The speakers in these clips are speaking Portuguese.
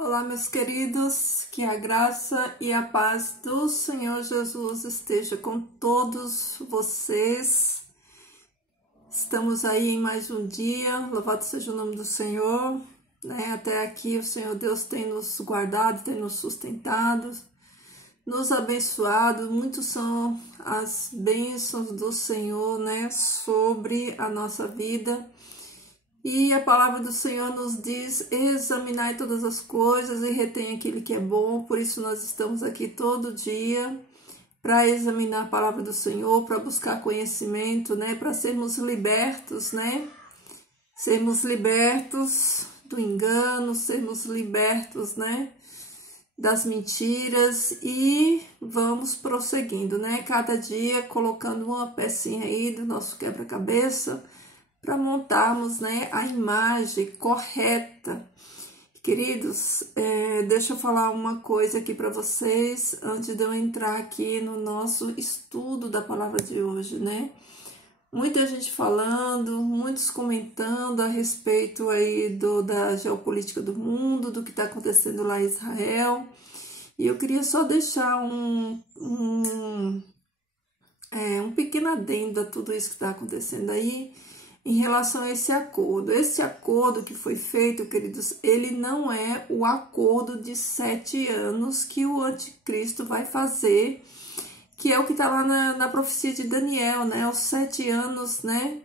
Olá, meus queridos, que a graça e a paz do Senhor Jesus esteja com todos vocês. Estamos aí em mais um dia, louvado seja o nome do Senhor, né? Até aqui o Senhor Deus tem nos guardado, tem nos sustentado, nos abençoado. Muitos são as bênçãos do Senhor, né, sobre a nossa vida. E a palavra do Senhor nos diz: examinai todas as coisas e retém aquilo que é bom. Por isso nós estamos aqui todo dia para examinar a palavra do Senhor, para buscar conhecimento, né? Para sermos libertos, né? Sermos libertos do engano, sermos libertos, né? Das mentiras, e vamos prosseguindo, né? Cada dia colocando uma pecinha aí do nosso quebra-cabeça, para montarmos, né, a imagem correta. Queridos, deixa eu falar uma coisa aqui para vocês antes de eu entrar aqui no nosso estudo da palavra de hoje, né? Muita gente falando, muitos comentando a respeito aí da geopolítica do mundo, do que está acontecendo lá em Israel. E eu queria só deixar um pequeno adendo a tudo isso que está acontecendo aí, em relação a esse acordo. Esse acordo que foi feito, queridos, ele não é o acordo de 7 anos que o anticristo vai fazer, que é o que está lá na profecia de Daniel, né? Os 7 anos, né?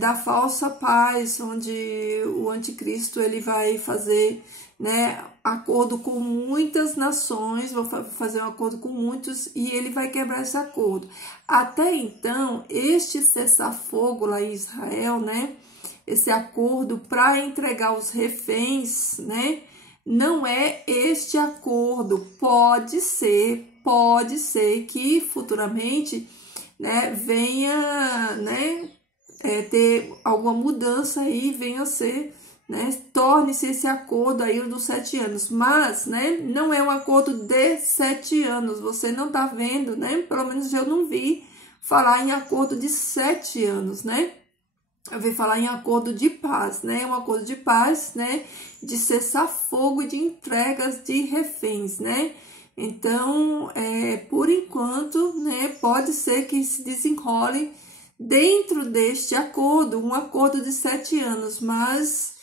Da falsa paz, onde o anticristo ele vai fazer, né, acordo com muitas nações, vou fazer um acordo com muitos, e ele vai quebrar esse acordo. Até então, este cessar-fogo lá em Israel, né, esse acordo para entregar os reféns, né, não é este acordo. Pode ser que futuramente, né, venha, né, ter alguma mudança aí, venha a ser, né, torne-se esse acordo aí dos 7 anos, mas, né, não é um acordo de 7 anos, você não tá vendo, né, pelo menos eu não vi falar em acordo de 7 anos, né, eu vi falar em acordo de paz, né, um acordo de paz, né, de cessar fogo e de entregas de reféns, né. Então, por enquanto, né, pode ser que se desenrole dentro deste acordo, um acordo de 7 anos, mas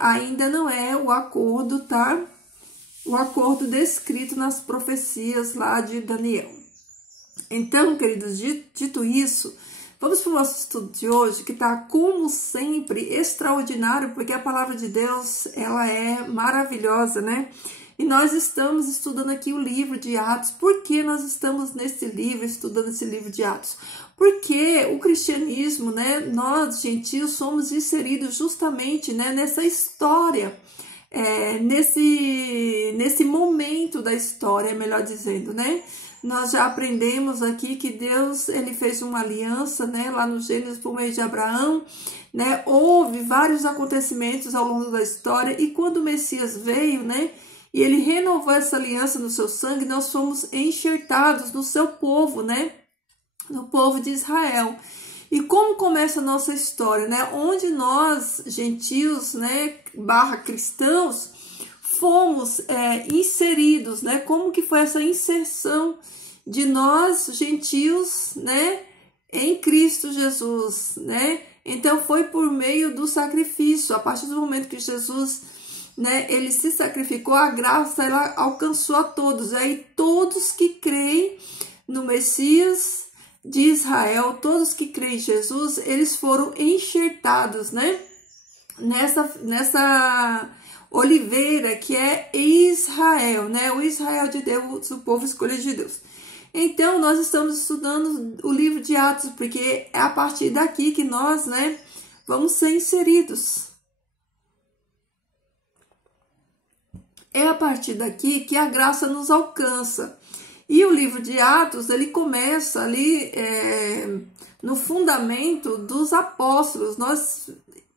ainda não é o acordo, tá? O acordo descrito nas profecias lá de Daniel. Então, queridos, dito isso, vamos para o nosso estudo de hoje, que tá, como sempre, extraordinário, porque a palavra de Deus, ela é maravilhosa, né? E nós estamos estudando aqui o livro de Atos. Por que nós estamos nesse livro, estudando esse livro de Atos? Porque o cristianismo, né, nós, gentios, somos inseridos justamente, né, nessa história, nesse momento da história, melhor dizendo, né? Nós já aprendemos aqui que Deus, ele fez uma aliança, né, lá no Gênesis, por meio de Abraão, né? Houve vários acontecimentos ao longo da história, e quando o Messias veio, né, e ele renovou essa aliança no seu sangue, nós fomos enxertados no seu povo, né? No povo de Israel. E como começa a nossa história, né? Onde nós, gentios, né, / cristãos, fomos inseridos, né? Como que foi essa inserção de nós, gentios, né, em Cristo Jesus, né? Então foi por meio do sacrifício. A partir do momento que Jesus, né, ele se sacrificou, a graça, ela alcançou a todos. Aí todos que creem no Messias de Israel, todos que creem em Jesus, eles foram enxertados, né, nessa oliveira que é Israel, né, o Israel de Deus, o povo escolhido de Deus. Então nós estamos estudando o livro de Atos, porque é a partir daqui que nós, né, vamos ser inseridos. É a partir daqui que a graça nos alcança. E o livro de Atos, ele começa ali no fundamento dos apóstolos. Nós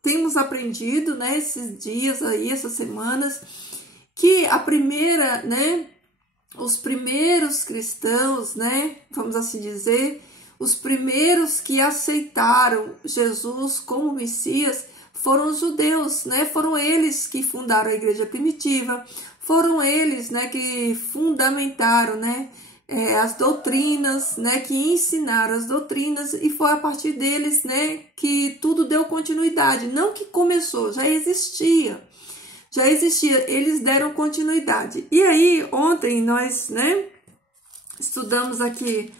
temos aprendido, né, esses dias aí, essas semanas, que a primeira, né, os primeiros cristãos, né, vamos assim dizer, os primeiros que aceitaram Jesus como Messias foram os judeus, né? Foram eles que fundaram a igreja primitiva, foram eles, né, que fundamentaram, né, as doutrinas, né, que ensinaram as doutrinas, e foi a partir deles, né, que tudo deu continuidade. Não que começou, já existia, eles deram continuidade. E aí, ontem nós, né, estudamos aqui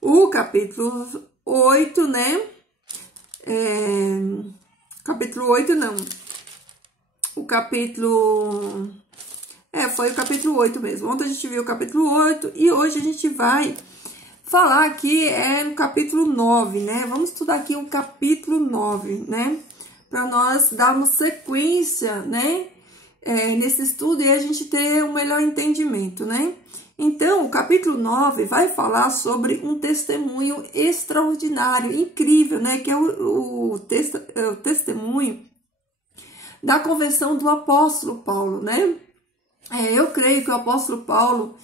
o capítulo 8, né, capítulo 8 não, o capítulo... foi o capítulo 8 mesmo. Ontem a gente viu o capítulo 8 e hoje a gente vai falar aqui no capítulo 9, né? Vamos estudar aqui o capítulo 9, né? Para nós darmos sequência, né? Nesse estudo e a gente ter um melhor entendimento, né? Então, o capítulo 9 vai falar sobre um testemunho extraordinário, incrível, né? Que é o testemunho da conversão do apóstolo Paulo, né? Eu creio que o apóstolo Paulo,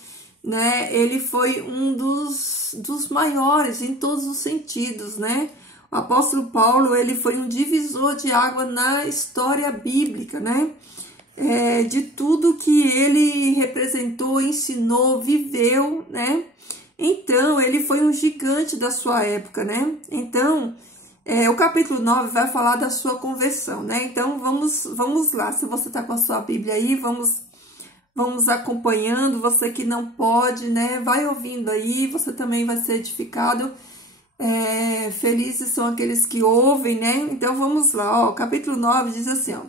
né, ele foi um dos maiores em todos os sentidos, né? O apóstolo Paulo, ele foi um divisor de água na história bíblica, né? De tudo que ele representou, ensinou, viveu, né? Então, ele foi um gigante da sua época, né? Então, o capítulo 9 vai falar da sua conversão, né? Então, vamos lá. Se você está com a sua Bíblia aí, vamos acompanhando. Você que não pode, né? Vai ouvindo aí, você também vai ser edificado. Felizes são aqueles que ouvem, né? Então, vamos lá, ó. O capítulo 9 diz assim, ó.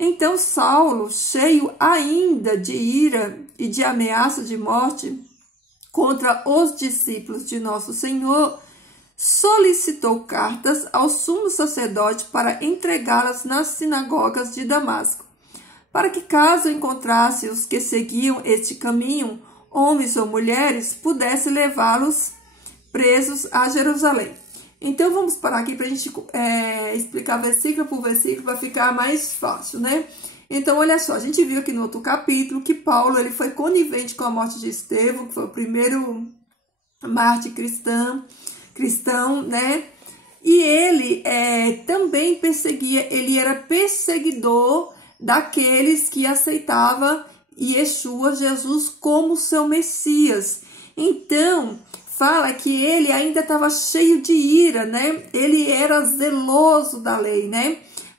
Então, Saulo, cheio ainda de ira e de ameaça de morte contra os discípulos de nosso Senhor, solicitou cartas ao sumo sacerdote para entregá-las nas sinagogas de Damasco, para que, caso encontrasse os que seguiam este caminho, homens ou mulheres, pudesse levá-los presos a Jerusalém. Então, vamos parar aqui para a gente explicar versículo por versículo, para ficar mais fácil, né? Então, olha só, a gente viu aqui no outro capítulo que Paulo ele foi conivente com a morte de Estevão, que foi o primeiro mártir cristão, né? E ele também perseguia, ele era perseguidor daqueles que aceitavam Yeshua, Jesus, como seu Messias. Então, fala que ele ainda estava cheio de ira, né? Ele era zeloso da lei, né?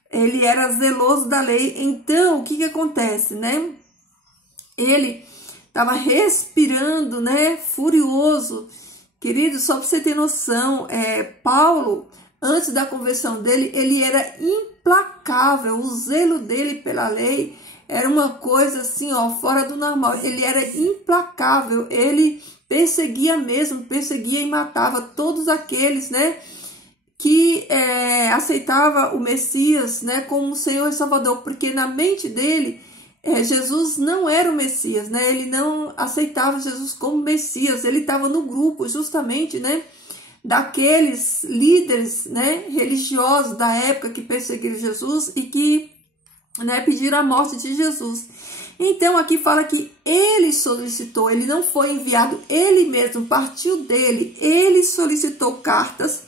Ele era zeloso da lei. Então, o que acontece, né? Ele estava respirando, né? Furioso. Querido, só para você ter noção, Paulo, antes da conversão dele, ele era implacável. O zelo dele pela lei era uma coisa assim, ó, fora do normal. Ele era implacável, ele perseguia mesmo, perseguia e matava todos aqueles, né, que aceitava o Messias, né, como o Senhor e Salvador, porque na mente dele, Jesus não era o Messias, né, ele não aceitava Jesus como Messias, ele estava no grupo justamente, né, daqueles líderes, né, religiosos da época que perseguiram Jesus e que, né, pediram a morte de Jesus. Então, aqui fala que ele solicitou, ele não foi enviado, ele mesmo partiu dele, ele solicitou cartas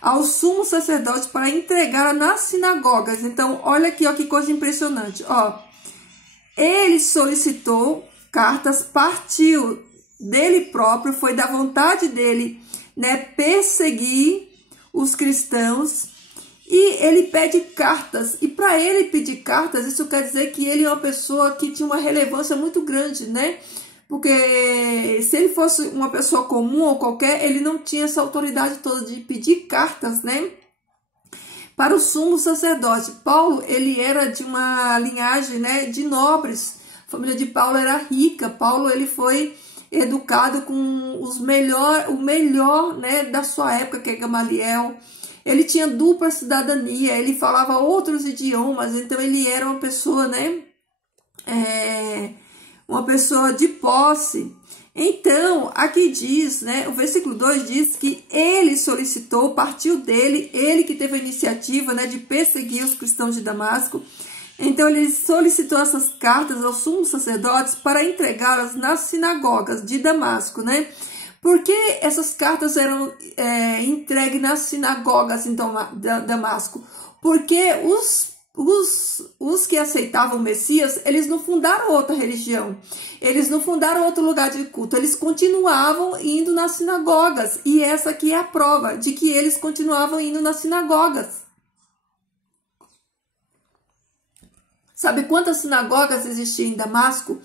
ao sumo sacerdote para entregar nas sinagogas. Então, olha aqui, ó, que coisa impressionante, ó. Ele solicitou cartas, partiu dele próprio, foi da vontade dele, né, perseguir os cristãos. E ele pede cartas, e para ele pedir cartas, isso quer dizer que ele é uma pessoa que tinha uma relevância muito grande, né? Porque se ele fosse uma pessoa comum ou qualquer, ele não tinha essa autoridade toda de pedir cartas, né? Para o sumo sacerdote. Paulo, ele era de uma linhagem, né, de nobres. A família de Paulo era rica. Paulo, ele foi educado com o melhor, né, da sua época, que é Gamaliel. Ele tinha dupla cidadania, ele falava outros idiomas, então ele era uma pessoa, né, uma pessoa de posse. Então, aqui diz, né, o versículo 2 diz que ele solicitou, partiu dele, ele que teve a iniciativa, né, de perseguir os cristãos de Damasco. Então, ele solicitou essas cartas aos sumos sacerdotes para entregá-las nas sinagogas de Damasco, né? Por que essas cartas eram entregues nas sinagogas em Damasco? Porque os os que aceitavam o Messias, eles não fundaram outra religião, eles não fundaram outro lugar de culto, eles continuavam indo nas sinagogas, e essa aqui é a prova de que eles continuavam indo nas sinagogas. Sabe quantas sinagogas existiam em Damasco?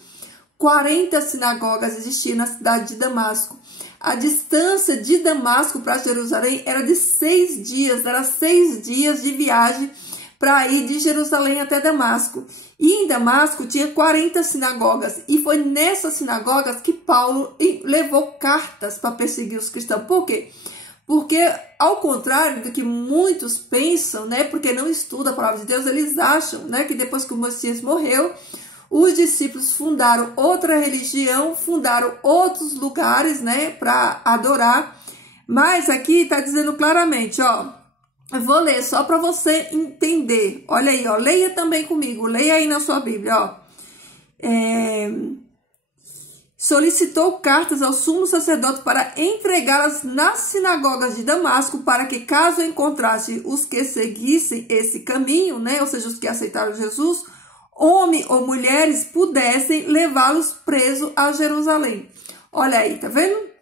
40 sinagogas existiam na cidade de Damasco. A distância de Damasco para Jerusalém era de 6 dias, era 6 dias de viagem para ir de Jerusalém até Damasco. E em Damasco tinha 40 sinagogas, e foi nessas sinagogas que Paulo levou cartas para perseguir os cristãos. Por quê? Porque, ao contrário do que muitos pensam, né, porque não estudam a palavra de Deus, eles acham, né, que depois que o Messias morreu, os discípulos fundaram outra religião, fundaram outros lugares, né, para adorar. Mas aqui está dizendo claramente, ó, eu vou ler só para você entender. Olha aí, ó, leia também comigo, leia aí na sua Bíblia, ó. Solicitou cartas ao sumo sacerdote para entregá-las nas sinagogas de Damasco, para que, caso encontrasse os que seguissem esse caminho, né, ou seja, os que aceitaram Jesus, homens ou mulheres, pudessem levá-los presos a Jerusalém. Olha aí, tá vendo?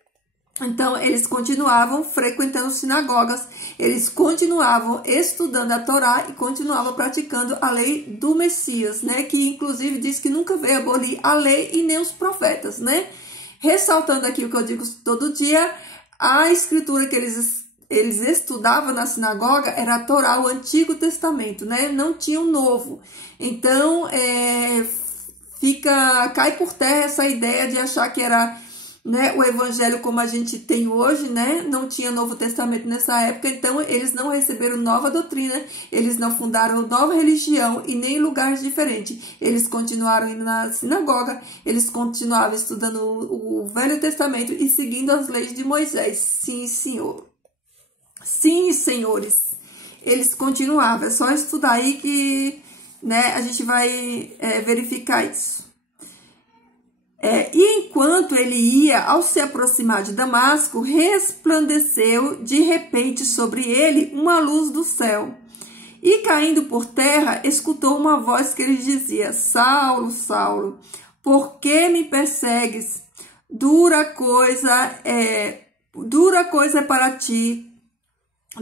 Então, eles continuavam frequentando sinagogas, eles continuavam estudando a Torá e continuavam praticando a lei do Messias, né? Que inclusive diz que nunca veio abolir a lei e nem os profetas, né? Ressaltando aqui o que eu digo todo dia, a escritura que eles estudavam na sinagoga era a Torá, o Antigo Testamento, né? Não tinha o Novo. Então, cai por terra essa ideia de achar que era, né, o evangelho como a gente tem hoje, né? Não tinha Novo Testamento nessa época, então eles não receberam nova doutrina, eles não fundaram nova religião e nem lugares diferentes. Eles continuaram indo na sinagoga, eles continuavam estudando o Velho Testamento e seguindo as leis de Moisés. Sim, senhor. Sim, senhores. Eles continuavam. É só estudar aí que, né, a gente vai verificar isso. E enquanto ele ia, ao se aproximar de Damasco, resplandeceu de repente sobre ele uma luz do céu. E caindo por terra, escutou uma voz que lhe dizia: Saulo, Saulo, por que me persegues? Dura coisa é para ti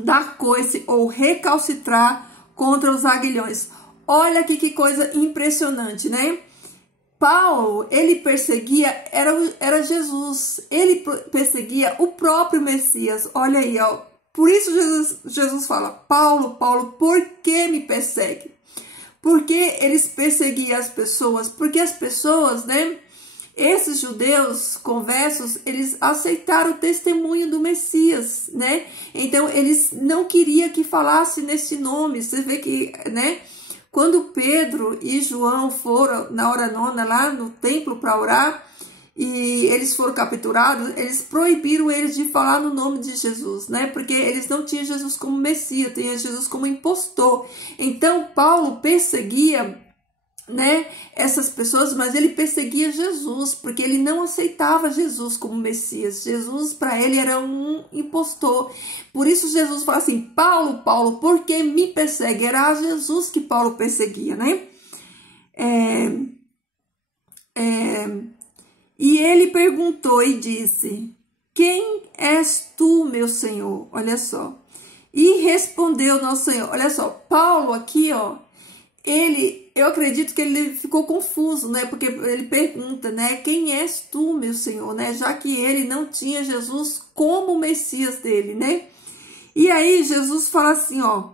dar coice ou recalcitrar contra os aguilhões. Olha aqui que coisa impressionante, né? Paulo, ele perseguia, era Jesus, ele perseguia o próprio Messias. Olha aí, ó. Por isso Jesus fala: Paulo, Paulo, por que me persegue? Porque eles perseguiam as pessoas, porque as pessoas, né, esses judeus conversos, eles aceitaram o testemunho do Messias, né? Então, eles não queriam que falasse nesse nome. Você vê que, né, quando Pedro e João foram na hora nona lá no templo para orar e eles foram capturados, eles proibiram eles de falar no nome de Jesus, né? Porque eles não tinham Jesus como Messias, tinham Jesus como impostor. Então, Paulo perseguia, né, essas pessoas, mas ele perseguia Jesus, porque ele não aceitava Jesus como Messias. Jesus, para ele, era um impostor. Por isso Jesus fala assim: Paulo, Paulo, por que me persegue? Era Jesus que Paulo perseguia, né? E ele perguntou e disse: quem és tu, meu Senhor? Olha só. E respondeu nosso Senhor. Olha só, Paulo aqui, ó, eu acredito que ele ficou confuso, né? Porque ele pergunta, né? Quem és tu, meu Senhor, né? Já que ele não tinha Jesus como o Messias dele, né? E aí Jesus fala assim, ó: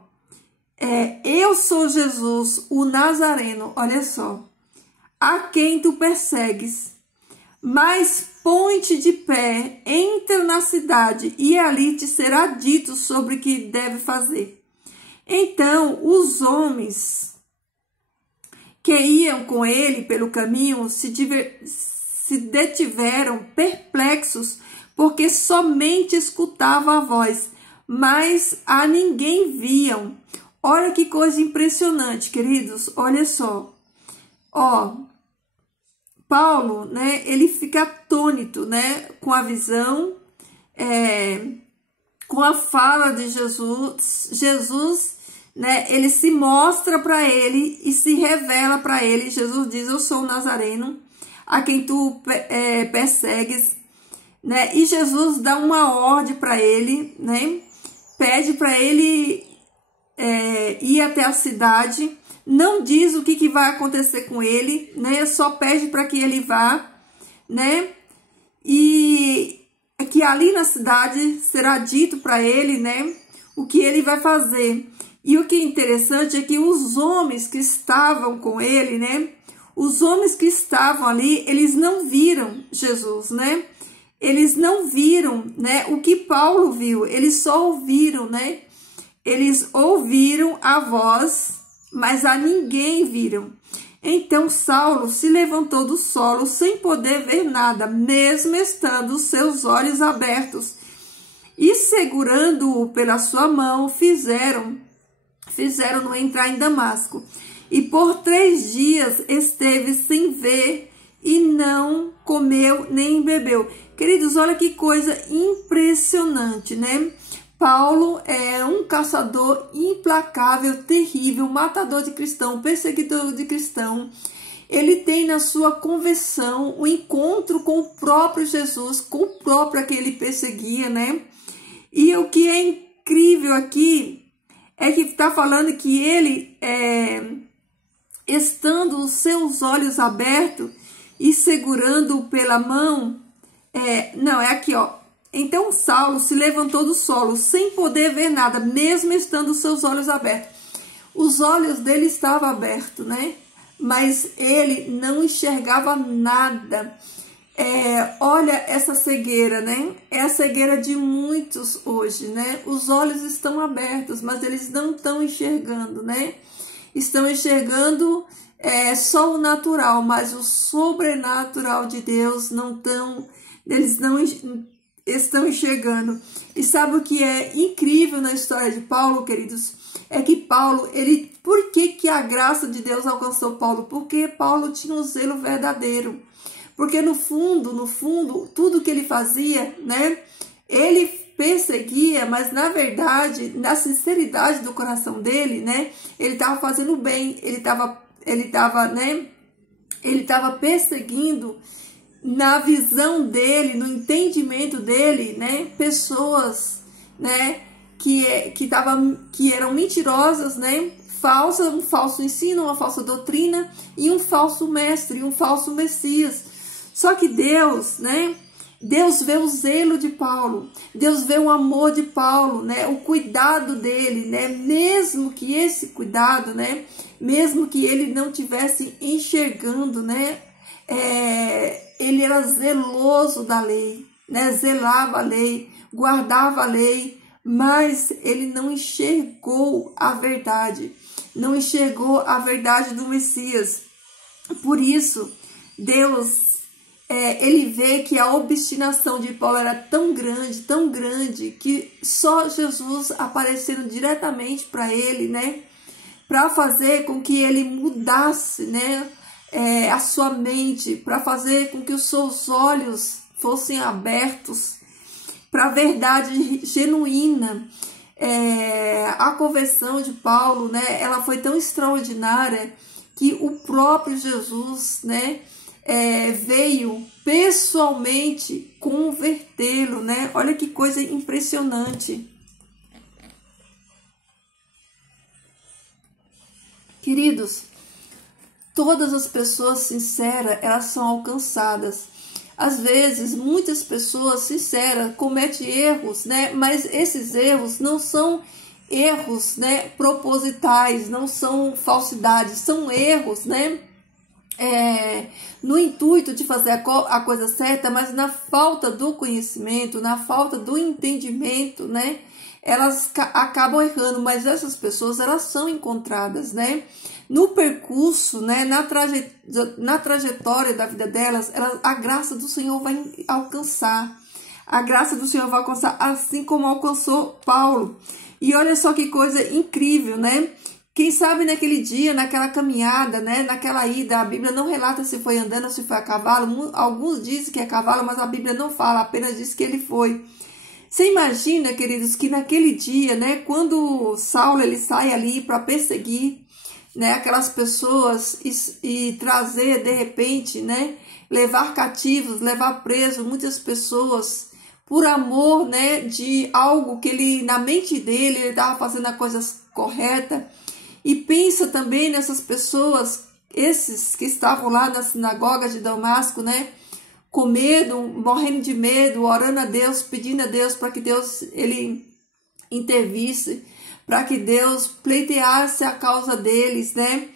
eu sou Jesus, o Nazareno, olha só, a quem tu persegues, mas põe-te de pé, entra na cidade e ali te será dito sobre o que deve fazer. Então os homens que iam com ele pelo caminho se detiveram perplexos, porque somente escutavam a voz, mas a ninguém viam. Olha que coisa impressionante, queridos, olha só. Ó, Paulo, né, ele fica atônito, né, com a visão, com a fala de Jesus. Jesus né? Ele se mostra para ele e se revela para ele. Jesus diz: eu sou o Nazareno, a quem tu persegues, né? E Jesus dá uma ordem para ele, né? Pede para ele ir até a cidade. Não diz o que vai acontecer com ele, né? Só pede para que ele vá, né? E que ali na cidade será dito para ele, né? O que ele vai fazer. E o que é interessante é que os homens que estavam com ele, né? Os homens que estavam ali, eles não viram Jesus, né? Eles não viram, né? O que Paulo viu, eles só ouviram, né? Eles ouviram a voz, mas a ninguém viram. Então Saulo se levantou do solo sem poder ver nada, mesmo estando os seus olhos abertos. E segurando-o pela sua mão, fizeram-no entrar em Damasco. E por 3 dias esteve sem ver e não comeu nem bebeu. Queridos, olha que coisa impressionante, né? Paulo é um caçador implacável, terrível, matador de cristão, perseguidor de cristão. Ele tem na sua conversão o encontro com o próprio Jesus, com o próprio que ele perseguia, né? E o que é incrível aqui é que está falando que ele, estando os seus olhos abertos e segurando-o pela mão, aqui, ó. Então Saulo se levantou do solo, sem poder ver nada, mesmo estando os seus olhos abertos. Os olhos dele estavam abertos, né? Mas ele não enxergava nada. Olha essa cegueira, né? É a cegueira de muitos hoje, né? Os olhos estão abertos, mas eles não estão enxergando, né? Estão enxergando só o natural, mas o sobrenatural de Deus eles não estão enxergando. E sabe o que é incrível na história de Paulo, queridos? É que Paulo, por que a graça de Deus alcançou Paulo? Porque Paulo tinha um zelo verdadeiro. Porque no fundo, tudo que ele fazia, né? Ele perseguia, mas na verdade, na sinceridade do coração dele, né? Ele estava fazendo bem, ele estava perseguindo, na visão dele, no entendimento dele, né? Pessoas, né? Que eram mentirosas, né? Falsas, um falso ensino, uma falsa doutrina e um falso mestre, um falso Messias. Só que Deus, né? Deus vê o zelo de Paulo, Deus vê o amor de Paulo, né? O cuidado dele, né? Mesmo que esse cuidado, né? Mesmo que ele não tivesse enxergando, né? Ele era zeloso da lei, né? Zelava a lei, guardava a lei, mas ele não enxergou a verdade, não enxergou a verdade do Messias. Por isso, Deus, ele vê que a obstinação de Paulo era tão grande, que só Jesus aparecendo diretamente para ele, né? Para fazer com que ele mudasse, né? A sua mente, para fazer com que os seus olhos fossem abertos para a verdade genuína. A conversão de Paulo, né? Ela foi tão extraordinária que o próprio Jesus, né? Veio pessoalmente convertê-lo, né? Olha que coisa impressionante. Queridos, todas as pessoas sinceras, elas são alcançadas. Às vezes, muitas pessoas sinceras cometem erros, né? Mas esses erros não são erros, né, propositais, não são falsidades, são erros, né? No intuito de fazer a coisa certa, mas na falta do conhecimento, na falta do entendimento, né? Elas acabam errando, mas essas pessoas, elas são encontradas, né? No percurso, né? Na trajetória da vida delas, a graça do Senhor vai alcançar. A graça do Senhor vai alcançar, assim como alcançou Paulo. E olha só que coisa incrível, né? Quem sabe naquele dia, naquela caminhada, né? Naquela ida, a Bíblia não relata se foi andando ou se foi a cavalo. Alguns dizem que é cavalo, mas a Bíblia não fala, apenas diz que ele foi. Você imagina, queridos, que naquele dia, né, quando Saulo ele sai ali para perseguir, né, aquelas pessoas e trazer de repente, né, levar cativos, levar presos muitas pessoas por amor, né, de algo que ele na mente dele ele estava fazendo a coisa correta. E pensa também nessas pessoas, esses que estavam lá na sinagoga de Damasco, né, com medo, morrendo de medo, orando a Deus, pedindo a Deus para que Deus ele intervisse, para que Deus pleiteasse a causa deles, né?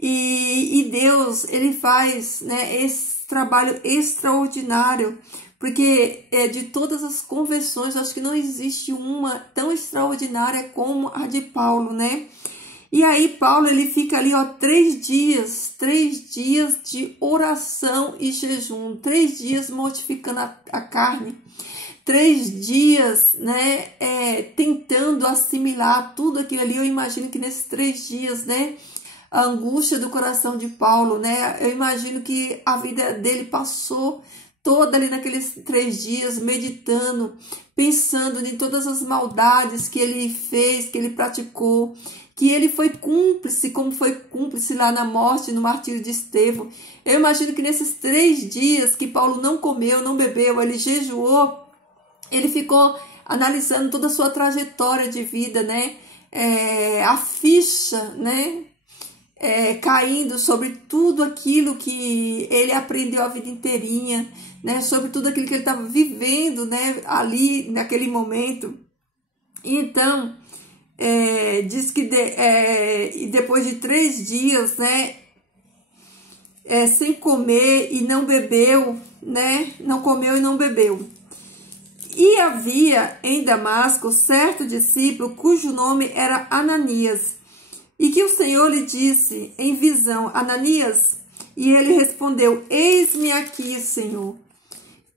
E Deus ele faz, né, esse trabalho extraordinário, porque de todas as conversões, acho que não existe uma tão extraordinária como a de Paulo, né? E aí Paulo ele fica ali, ó, 3 dias de oração e jejum, 3 dias mortificando a carne, 3 dias, né, tentando assimilar tudo aquilo ali. Eu imagino que nesses 3 dias, né, a angústia do coração de Paulo, né, eu imagino que a vida dele passou toda ali naqueles 3 dias, meditando, pensando em todas as maldades que ele fez, que ele praticou, que ele foi cúmplice, como foi cúmplice lá na morte, no martírio de Estevão. Eu imagino que nesses 3 dias que Paulo não comeu, não bebeu, ele jejuou, ele ficou analisando toda a sua trajetória de vida, né? A ficha, né? Caindo sobre tudo aquilo que ele aprendeu a vida inteirinha, né? Sobre tudo aquilo que ele estava vivendo, né? Ali, naquele momento. Então, diz que depois de 3 dias, né? Sem comer e não bebeu, né? Não comeu e não bebeu. E havia em Damasco certo discípulo cujo nome era Ananias, e que o Senhor lhe disse em visão: Ananias? E ele respondeu: Eis-me aqui, Senhor.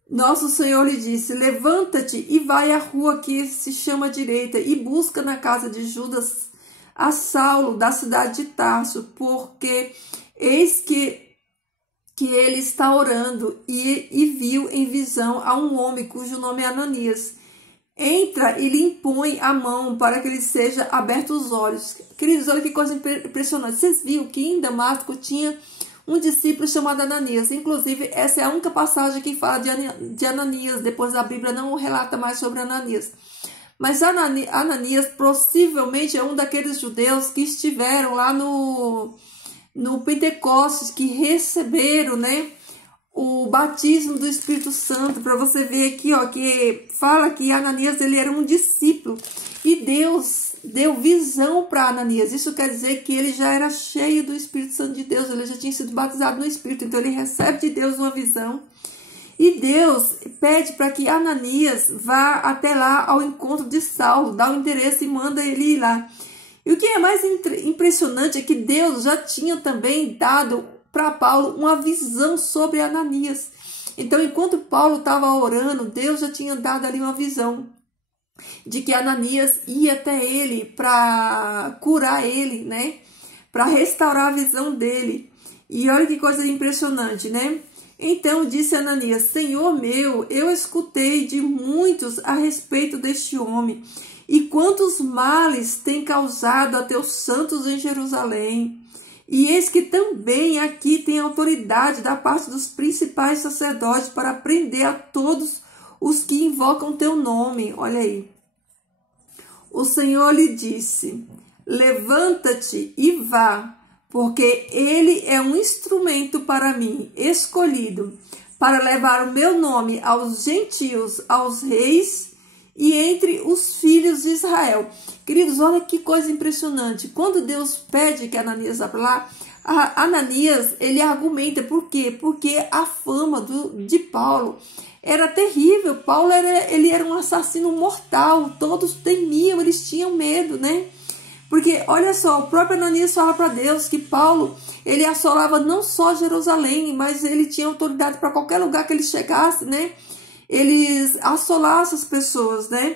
Nosso Senhor lhe disse: Levanta-te e vai à rua que se chama Direita, e busca na casa de Judas a Saulo, da cidade de Tarso, porque eis que ele está orando, e viu em visão a um homem cujo nome é Ananias. Entra e lhe impõe a mão para que lhe seja aberto os olhos. Queridos, olha que coisa impressionante. Vocês viram que em Damasco tinha um discípulo chamado Ananias. Inclusive, essa é a única passagem que fala de Ananias. Depois a Bíblia não relata mais sobre Ananias. Mas Ananias possivelmente é um daqueles judeus que estiveram lá no Pentecostes, que receberam, né, o batismo do Espírito Santo. Para você ver aqui, ó, que fala que Ananias ele era um discípulo e Deus deu visão para Ananias. Isso quer dizer que ele já era cheio do Espírito Santo de Deus, ele já tinha sido batizado no Espírito, então ele recebe de Deus uma visão e Deus pede para que Ananias vá até lá ao encontro de Saulo, dá o endereço e manda ele ir lá. E o que é mais impressionante é que Deus já tinha também dado para Paulo uma visão sobre Ananias. Então, enquanto Paulo estava orando, Deus já tinha dado ali uma visão de que Ananias ia até ele para curar ele, né? Para restaurar a visão dele. E olha que coisa impressionante, né? Então disse Ananias: Senhor meu, eu escutei de muitos a respeito deste homem, e quantos males tem causado a teus santos em Jerusalém. E eis que também aqui tem autoridade da parte dos principais sacerdotes para prender a todos os que invocam teu nome. Olha aí. O Senhor lhe disse: levanta-te e vá, porque ele é um instrumento para mim, escolhido, para levar o meu nome aos gentios, aos reis e entre os filhos de Israel. Queridos, olha que coisa impressionante. Quando Deus pede que Ananias vá para lá, Ananias, ele argumenta. Por quê? Porque a fama de Paulo era terrível. Paulo ele era um assassino mortal. Todos temiam, eles tinham medo, né? Porque, olha só, o próprio Ananias fala para Deus que Paulo, ele assolava não só Jerusalém, mas ele tinha autoridade para qualquer lugar que ele chegasse, né? Eles assolassem as pessoas, né?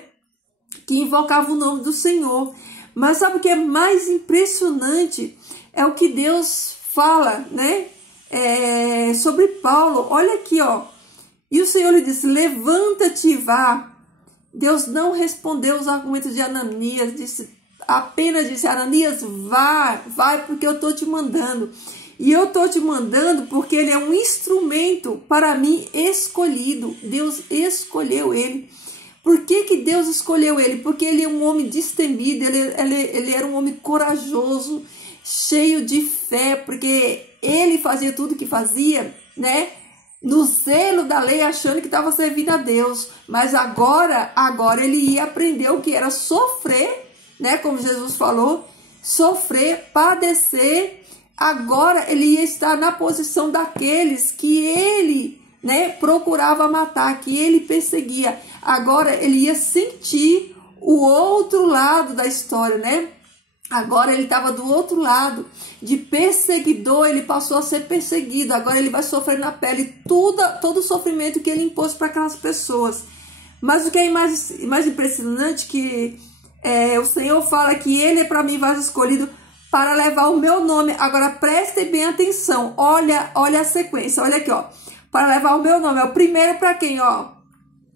Que invocavam o nome do Senhor. Mas sabe o que é mais impressionante? É o que Deus fala, né? Sobre Paulo. Olha aqui, ó. E o Senhor lhe disse: levanta-te e vá, Deus não respondeu os argumentos de Ananias, apenas disse: Ananias, vai porque eu estou te mandando. E eu estou te mandando porque ele é um instrumento para mim escolhido. Deus escolheu ele. Por que Deus escolheu ele? Porque ele é um homem destemido, ele era um homem corajoso, cheio de fé, porque ele fazia tudo que fazia, né? No zelo da lei, achando que estava servindo a Deus. Mas agora ele ia aprender o que era sofrer, né? Como Jesus falou, sofrer, padecer. Agora ele ia estar na posição daqueles que ele, né, procurava matar, que ele perseguia. Agora ele ia sentir o outro lado da história, né? Agora ele estava do outro lado, de perseguidor, ele passou a ser perseguido. Agora ele vai sofrer na pele todo o sofrimento que ele impôs para aquelas pessoas. Mas o que é mais impressionante que o Senhor fala que ele é para mim vaso escolhido para levar o meu nome. Agora prestem bem atenção, olha a sequência, olha aqui, ó. Para levar o meu nome, é o primeiro para quem, ó?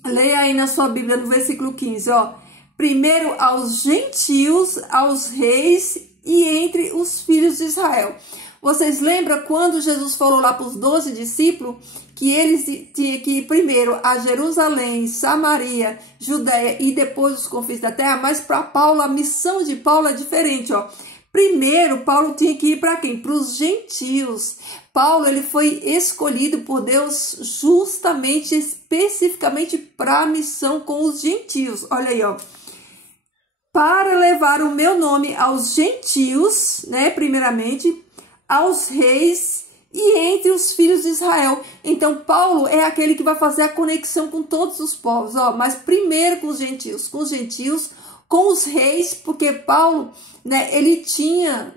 Leia aí na sua Bíblia no versículo 15, ó. Primeiro aos gentios, aos reis e entre os filhos de Israel. Vocês lembram quando Jesus falou lá para os 12 discípulos que eles tinham que ir primeiro a Jerusalém, Samaria, Judéia e depois os confins da terra? Mas para Paulo, a missão de Paulo é diferente, ó. Primeiro, Paulo tinha que ir para quem? Para os gentios. Paulo, ele foi escolhido por Deus justamente, especificamente para a missão com os gentios. Olha aí, ó. Para levar o meu nome aos gentios, né, primeiramente, aos reis e entre os filhos de Israel. Então, Paulo é aquele que vai fazer a conexão com todos os povos, ó, mas primeiro com os gentios, com os reis, porque Paulo, né, ele tinha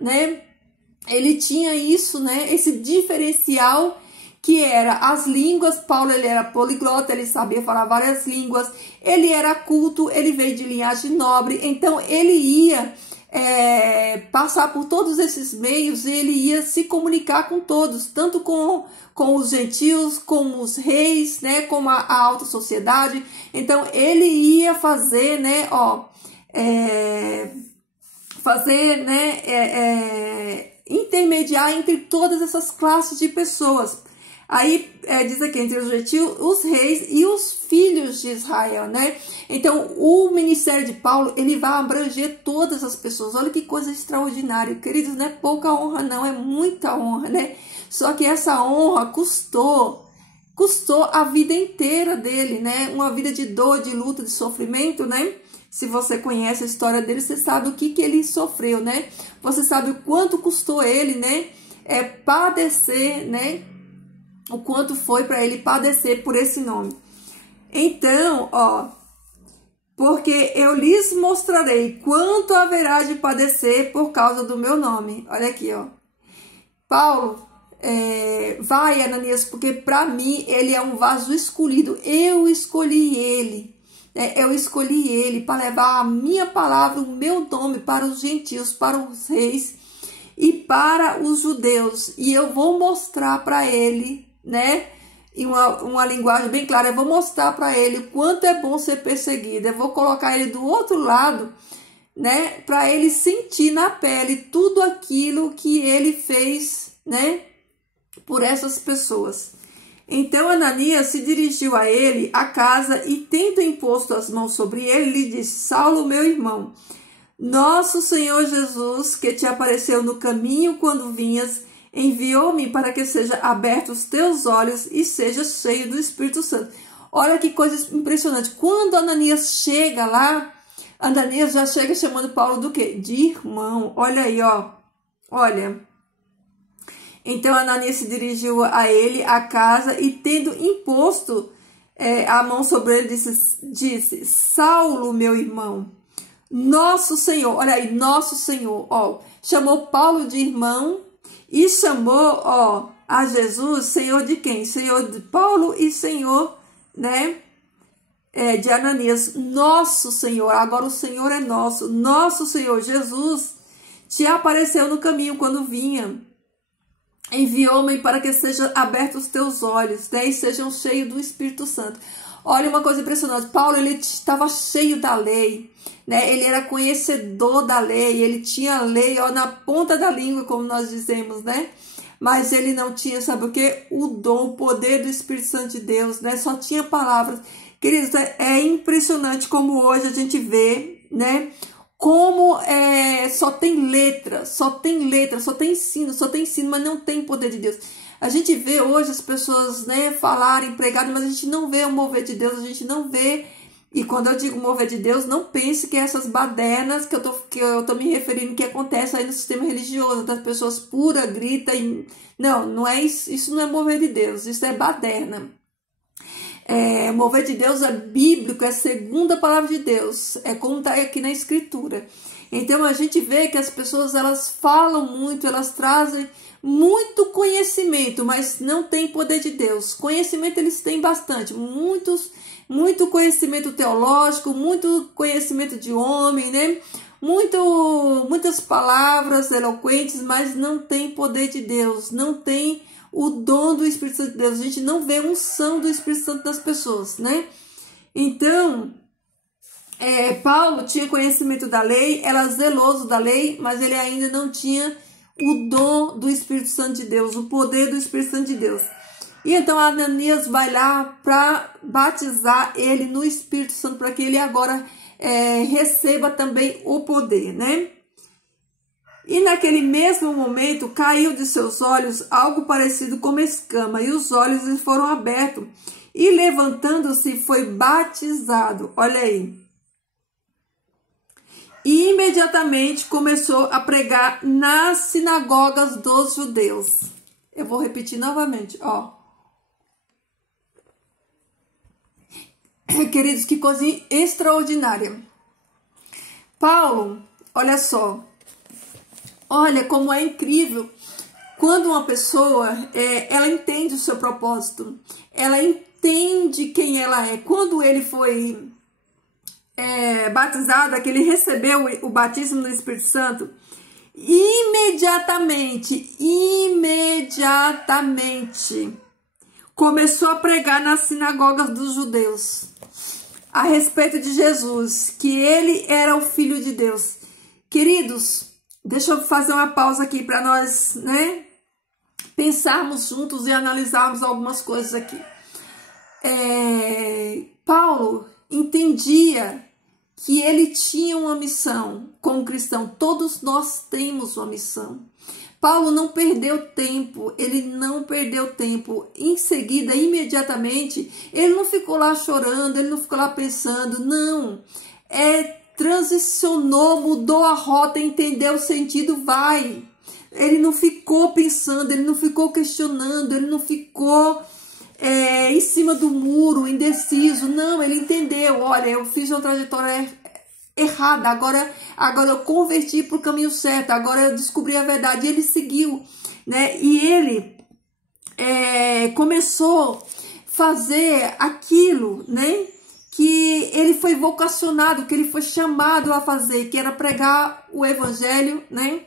isso, né, esse diferencial que era as línguas. Paulo, ele era poliglota, ele sabia falar várias línguas, ele era culto, ele veio de linhagem nobre, então ele ia passar por todos esses meios, ele ia se comunicar com todos, tanto com os gentios, com os reis, né, com a alta sociedade. Então ele ia fazer, né, intermediar entre todas essas classes de pessoas. Aí diz aqui, entre os gentios, os reis e os filhos de Israel, né? Então, o ministério de Paulo, ele vai abranger todas as pessoas. Olha que coisa extraordinária, queridos, não é pouca honra não, é muita honra, né? Só que essa honra custou a vida inteira dele, né? Uma vida de dor, de luta, de sofrimento, né? Se você conhece a história dele, você sabe o que ele sofreu, né? Você sabe o quanto custou ele, né? Padecer, né? O quanto foi para ele padecer por esse nome. Então, ó, porque eu lhes mostrarei quanto haverá de padecer por causa do meu nome. Olha aqui, ó. Paulo, vai, Ananias, porque para mim ele é um vaso escolhido. Eu escolhi ele. Eu escolhi ele para levar a minha palavra, o meu nome para os gentios, para os reis e para os judeus. E eu vou mostrar para ele, né, em uma linguagem bem clara, eu vou mostrar para ele quanto é bom ser perseguido. Eu vou colocar ele do outro lado, né, para ele sentir na pele tudo aquilo que ele fez, né, por essas pessoas. Então Ananias se dirigiu a ele, à casa, e tendo imposto as mãos sobre ele, lhe disse: Saulo, meu irmão, nosso Senhor Jesus, que te apareceu no caminho quando vinhas, enviou-me para que seja aberto os teus olhos e seja cheio do Espírito Santo. Olha que coisa impressionante. Quando Ananias chega lá, Ananias já chega chamando Paulo do quê? De irmão. Olha aí, ó. Olha. Então Ananias se dirigiu a ele, à casa, e tendo imposto a mão sobre ele, disse: Saulo, meu irmão, nosso Senhor. Olha aí, nosso Senhor. Ó, chamou Paulo de irmão e chamou, ó, a Jesus Senhor de quem? Senhor de Paulo e Senhor, né, de Ananias. Nosso Senhor, agora o Senhor é nosso. Nosso Senhor Jesus te apareceu no caminho quando vinha. Enviou-me para que sejam abertos os teus olhos, né, e sejam cheios do Espírito Santo. Olha uma coisa impressionante, Paulo, ele estava cheio da lei, né? Ele era conhecedor da lei, ele tinha a lei, ó, na ponta da língua, como nós dizemos, né? Mas ele não tinha, sabe o quê? O dom, o poder do Espírito Santo de Deus, né? Só tinha palavras. Queridos, é impressionante como hoje a gente vê, né? Como só tem letra, só tem ensino, mas não tem poder de Deus. A gente vê hoje as pessoas, né, falarem, pregarem, mas a gente não vê o mover de Deus, a gente não vê. E quando eu digo mover de Deus, não pense que essas badernas que eu tô me referindo que acontece aí no sistema religioso, das pessoas pura, grita e não é isso não é mover de Deus, isso é baderna. Mover de Deus é bíblico, é segundo a palavra de Deus, é como está aqui na Escritura. Então a gente vê que as pessoas, elas falam muito, elas trazem muito conhecimento, mas não tem poder de Deus. Conhecimento eles têm bastante, muito conhecimento teológico, muito conhecimento de homem, né? Muitas palavras eloquentes, mas não tem poder de Deus, não tem o dom do Espírito Santo de Deus. A gente não vê a unção do Espírito Santo das pessoas, né? Então, Paulo tinha conhecimento da lei, era zeloso da lei, mas ele ainda não tinha o dom do Espírito Santo de Deus, o poder do Espírito Santo de Deus. E então Ananias vai lá para batizar ele no Espírito Santo, para que ele agora receba também o poder, né? E naquele mesmo momento caiu de seus olhos algo parecido com uma escama, e os olhos lhe foram abertos, e levantando-se foi batizado. Olha aí. E imediatamente começou a pregar nas sinagogas dos judeus. Eu vou repetir novamente, ó. Queridos, que coisa extraordinária. Paulo, olha só. Olha como é incrível quando uma pessoa, ela entende o seu propósito. Ela entende quem ela é. Quando ele foi batizado, que ele recebeu o batismo do Espírito Santo, imediatamente começou a pregar nas sinagogas dos judeus a respeito de Jesus, que ele era o Filho de Deus. Queridos, deixa eu fazer uma pausa aqui para nós, né, pensarmos juntos e analisarmos algumas coisas aqui. Paulo entendia que ele tinha uma missão como cristão. Todos nós temos uma missão. Paulo não perdeu tempo, ele não perdeu tempo. Em seguida, imediatamente, ele não ficou lá chorando, ele não ficou lá pensando, não. Transicionou, mudou a rota, entendeu o sentido, vai. Ele não ficou pensando, ele não ficou questionando, ele não ficou em cima do muro, indeciso. Não, ele entendeu, olha, eu fiz uma trajetória errada, agora eu converti para o caminho certo, agora eu descobri a verdade. E ele seguiu, né? E ele começou a fazer aquilo, né, que ele foi vocacionado, que ele foi chamado a fazer, que era pregar o evangelho, né,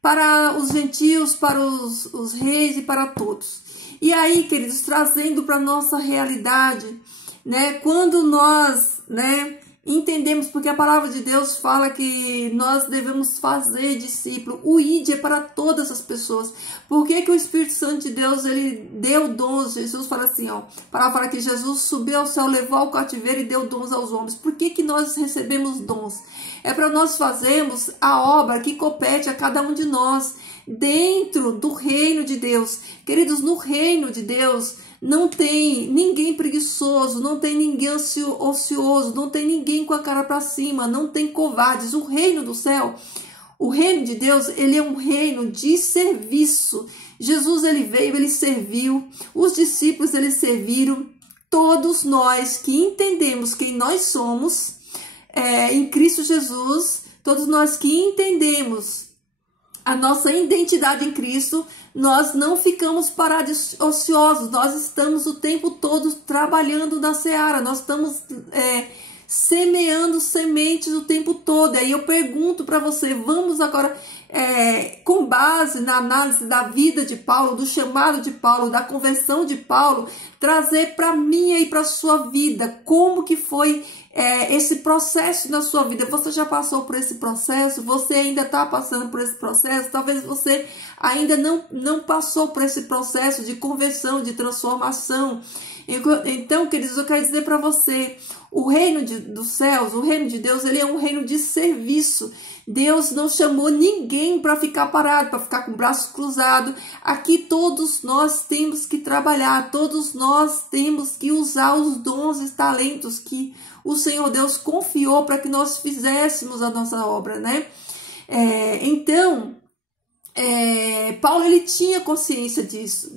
para os gentios, para os reis e para todos. E aí, queridos, trazendo para a nossa realidade, né, quando nós, né, entendemos, porque a palavra de Deus fala que nós devemos fazer discípulo, o ID é para todas as pessoas. Por que o Espírito Santo de Deus, ele deu dons? Jesus fala assim, ó, a palavra fala que Jesus subiu ao céu, levou ao cativeiro e deu dons aos homens. Por que nós recebemos dons? É para nós fazermos a obra que compete a cada um de nós, dentro do reino de Deus. Queridos, no reino de Deus não tem ninguém preguiçoso, não tem ninguém ocioso, não tem ninguém com a cara para cima, não tem covardes. O reino do céu, o reino de Deus, ele é um reino de serviço. Jesus, ele veio, ele serviu, os discípulos, eles serviram. Todos nós que entendemos quem nós somos em Cristo Jesus, todos nós que entendemos a nossa identidade em Cristo, nós não ficamos parados ociosos, nós estamos o tempo todo trabalhando na seara, nós estamos semeando sementes o tempo todo. Aí eu pergunto para você, vamos agora com base na análise da vida de Paulo, do chamado de Paulo, da conversão de Paulo, trazer para mim e para a sua vida como que foi esse processo na sua vida. Você já passou por esse processo? Você ainda está passando por esse processo? Talvez você ainda não passou por esse processo de conversão, de transformação. Então, queridos, eu quero dizer para você, o reino dos céus, o reino de Deus, ele é um reino de serviço. Deus não chamou ninguém para ficar parado, para ficar com o braço cruzado. Aqui todos nós temos que trabalhar, todos nós temos que usar os dons e talentos que o Senhor Deus confiou para que nós fizéssemos a nossa obra, né? Então, Paulo, ele tinha consciência disso,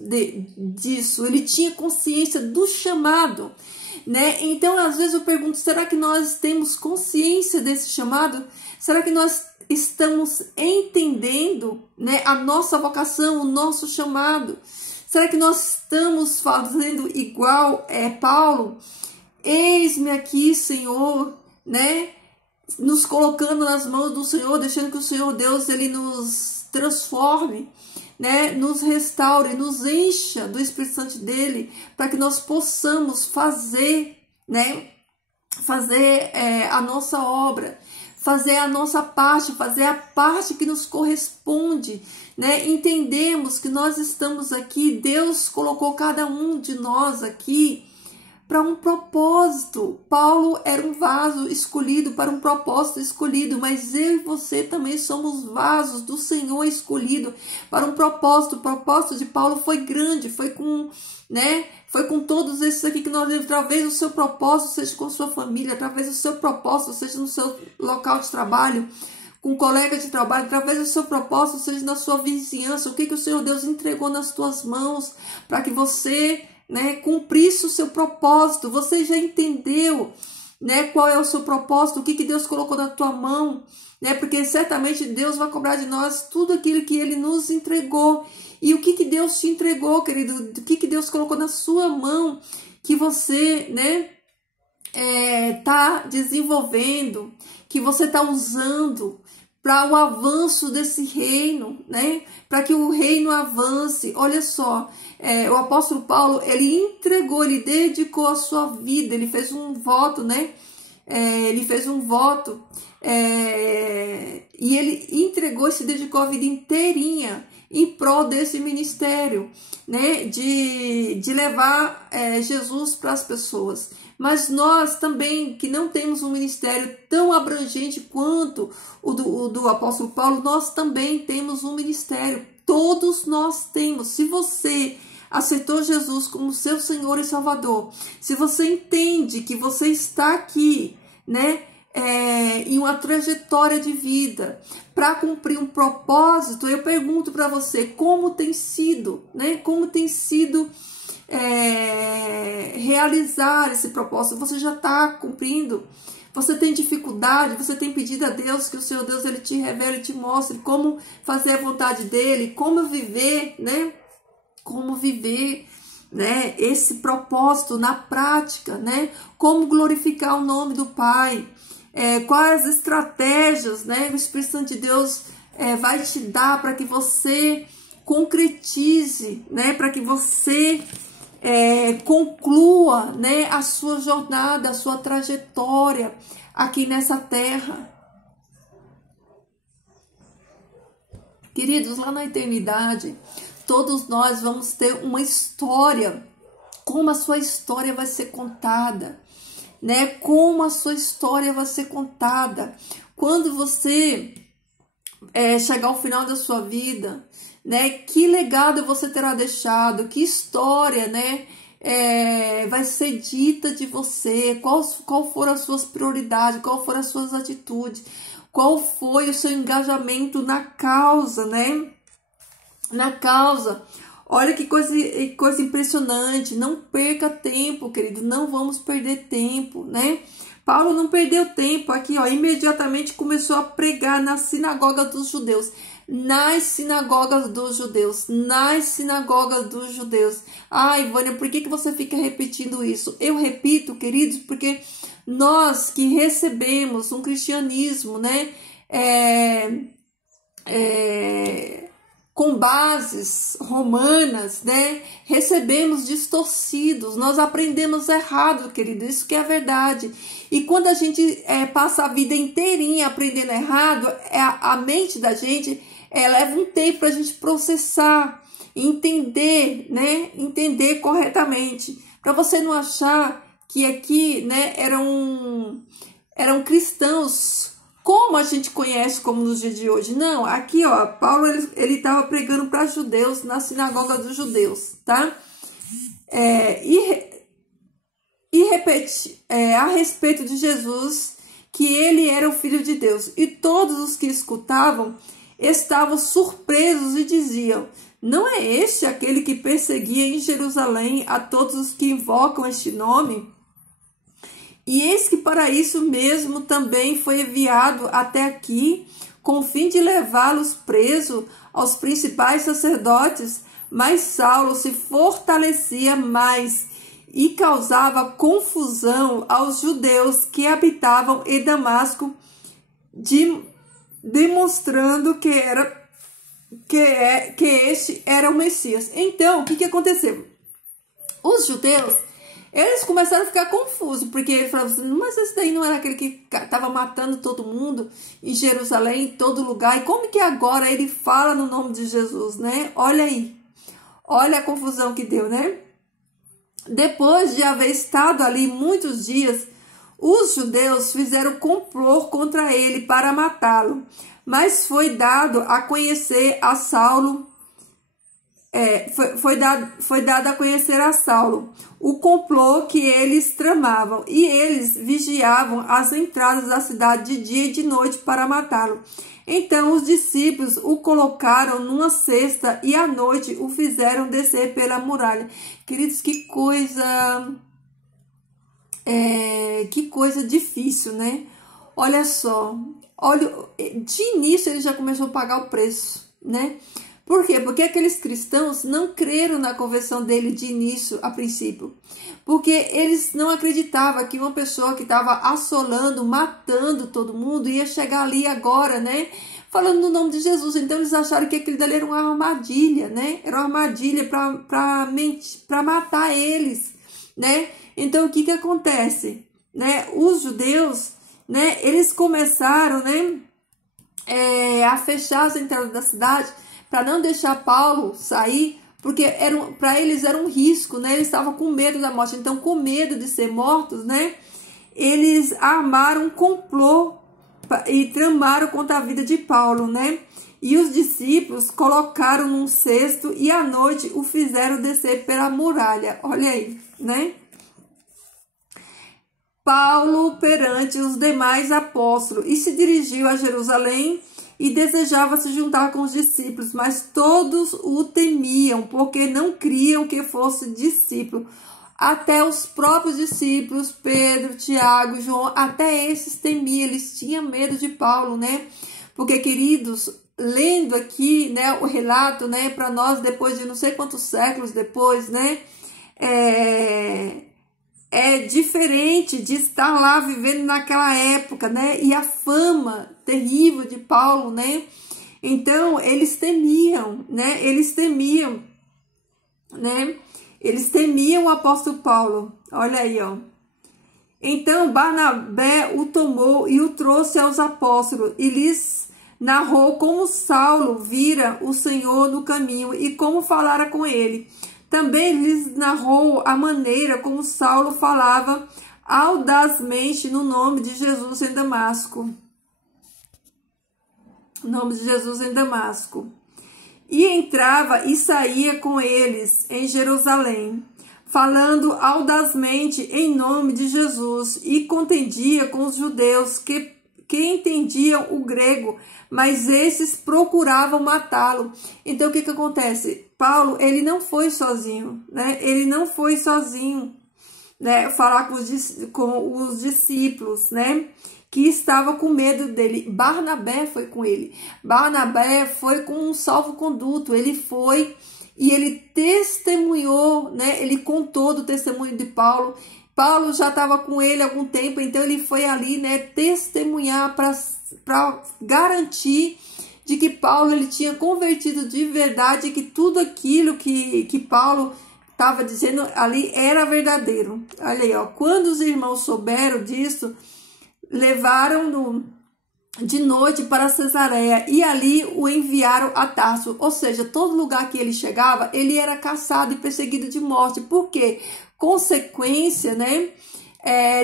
ele tinha consciência do chamado, né? Então, às vezes eu pergunto, será que nós temos consciência desse chamado? Será que nós estamos entendendo, né, a nossa vocação, o nosso chamado? Será que nós estamos fazendo igual Paulo? Eis-me aqui, Senhor, né? Nos colocando nas mãos do Senhor, deixando que o Senhor Deus, ele nos transforme, né? Nos restaure, nos encha do Espírito Santo dele, para que nós possamos fazer, né? Fazer a nossa obra, fazer a nossa parte, fazer a parte que nos corresponde, né? Entendemos que nós estamos aqui, Deus colocou cada um de nós aqui para um propósito. Paulo era um vaso escolhido para um propósito escolhido, mas eu e você também somos vasos do Senhor escolhido para um propósito. O propósito de Paulo foi grande, foi com todos esses aqui que nós vemos. Talvez o seu propósito seja com sua família, através do seu propósito seja no seu local de trabalho, com um colega de trabalho, através do seu propósito seja na sua vizinhança. O que o Senhor Deus entregou nas tuas mãos para que você, né, cumprisse o seu propósito. Você já entendeu, né, qual é o seu propósito, o que Deus colocou na tua mão, né? Porque certamente Deus vai cobrar de nós tudo aquilo que Ele nos entregou. E o que Deus te entregou, querido? O que Deus colocou na sua mão que você, né, tá desenvolvendo, que você tá usando para o avanço desse reino, né? Para que o reino avance. Olha só, o apóstolo Paulo, ele entregou, ele dedicou a sua vida, ele fez um voto, né? Ele fez um voto e ele entregou e se dedicou a vida inteirinha em prol desse ministério, né? De levar Jesus para as pessoas. Mas nós também, que não temos um ministério tão abrangente quanto o do apóstolo Paulo, nós também temos um ministério. Todos nós temos. Se você aceitou Jesus como seu Senhor e Salvador, se você entende que você está aqui, né, em uma trajetória de vida para cumprir um propósito, eu pergunto para você, como tem sido, né? Como tem sido realizar esse propósito? Você já está cumprindo? Você tem dificuldade? Você tem pedido a Deus que o Senhor Deus, ele te revele, te mostre como fazer a vontade dele, como viver, né? Como viver, né, esse propósito na prática, né? Como glorificar o nome do Pai? Quais estratégias, né, o Espírito Santo de Deus vai te dar para que você concretize, né, para que você conclua, né, a sua jornada, a sua trajetória aqui nessa terra. Queridos, lá na eternidade, todos nós vamos ter uma história. Como a sua história vai ser contada, né? Como a sua história vai ser contada. Quando você chegar ao final da sua vida, né? Que legado você terá deixado? Que história, né? Vai ser dita de você? Qual foram as suas prioridades? Qual foram as suas atitudes? Qual foi o seu engajamento na causa, né? Na causa. Olha que coisa impressionante. Não perca tempo, querido. Não vamos perder tempo, né? Paulo não perdeu tempo aqui, ó. Imediatamente começou a pregar na sinagoga dos judeus. Nas sinagogas dos judeus. Nas sinagogas dos judeus. Ai, Vânia, por que você fica repetindo isso? Eu repito, queridos, porque nós que recebemos um cristianismo, né? com bases romanas, né? Recebemos distorcidos, nós aprendemos errado, querido, isso que é a verdade. E quando a gente passa a vida inteirinha aprendendo errado, a mente da gente leva um tempo para a gente processar, entender, né? Entender corretamente, para você não achar que aqui, né, eram cristãos como a gente conhece como nos dias de hoje. Não, aqui, ó, Paulo, ele estava pregando para judeus na sinagoga dos judeus, tá? A respeito de Jesus, que ele era o Filho de Deus. E todos os que escutavam estavam surpresos e diziam: não é este aquele que perseguia em Jerusalém a todos os que invocam este nome? E eis que para isso mesmo também foi enviado até aqui, com o fim de levá-los preso aos principais sacerdotes. Mas Saulo se fortalecia mais e causava confusão aos judeus que habitavam em Damasco, demonstrando que este era o Messias. Então, o que aconteceu? Os judeus, eles começaram a ficar confusos, porque eles falavam assim: mas esse daí não era aquele que estava matando todo mundo em Jerusalém, em todo lugar, e como que agora ele fala no nome de Jesus, né? Olha aí, olha a confusão que deu, né? Depois de haver estado ali muitos dias, os judeus fizeram complô contra ele para matá-lo, mas foi dado a conhecer a Saulo, foi dado a conhecer a Saulo o complô que eles tramavam, e eles vigiavam as entradas da cidade de dia e de noite para matá-lo. Então os discípulos o colocaram numa cesta e à noite o fizeram descer pela muralha. Queridos, que coisa difícil, né? Olha só, de início ele já começou a pagar o preço, né? Por quê? Porque aqueles cristãos não creram na conversão dele de início, a princípio. Porque eles não acreditavam que uma pessoa que estava assolando, matando todo mundo, ia chegar ali agora, né? Falando no nome de Jesus. Então eles acharam que aquilo dali era uma armadilha, né? Era uma armadilha para matar eles, né? Então o que acontece? Né? Os judeus, né? Eles começaram, né? A fechar as entradas da cidade, para não deixar Paulo sair, porque para eles era um risco, né? Eles estavam com medo da morte. Então, com medo de ser mortos, né? Eles armaram um complô e tramaram contra a vida de Paulo, né? E os discípulos colocaram num cesto e à noite o fizeram descer pela muralha. Olha aí, né? Paulo perante os demais apóstolos e se dirigiu a Jerusalém e desejava se juntar com os discípulos, mas todos o temiam, porque não criam que fosse discípulo. Até os próprios discípulos, Pedro, Tiago, João, até esses temiam, eles tinham medo de Paulo, né? Porque, queridos, lendo aqui, né, o relato, né, para nós, depois de não sei quantos séculos depois, né, é diferente de estar lá vivendo naquela época, né? E a fama terrível de Paulo, né? Então, eles temiam, né? Eles temiam o apóstolo Paulo. Olha aí, ó. Então, Barnabé o tomou e o trouxe aos apóstolos e lhes narrou como Saulo vira o Senhor no caminho e como falara com ele. Também lhes narrou a maneira como Saulo falava audazmente no nome de Jesus em Damasco. O nome de Jesus em Damasco. E entrava e saía com eles em Jerusalém, falando audazmente em nome de Jesus, e contendia com os judeus que entendiam o grego, mas esses procuravam matá-lo. Então, o que acontece? Paulo, ele não foi sozinho, né? Ele não foi sozinho, né? Falar com os discípulos, né? Que estava com medo dele. Barnabé foi com ele. Barnabé foi com um salvo-conduto. Ele foi e ele testemunhou, né? Ele contou do testemunho de Paulo. Paulo já estava com ele há algum tempo, então ele foi ali, né? Testemunhar para garantir de que Paulo ele tinha convertido de verdade, que tudo aquilo que Paulo estava dizendo ali era verdadeiro. Olha aí, ó, quando os irmãos souberam disso, levaram-no de noite para Cesareia e ali o enviaram a Tarso. Ou seja, todo lugar que ele chegava, ele era caçado e perseguido de morte. Por quê? Consequência, né?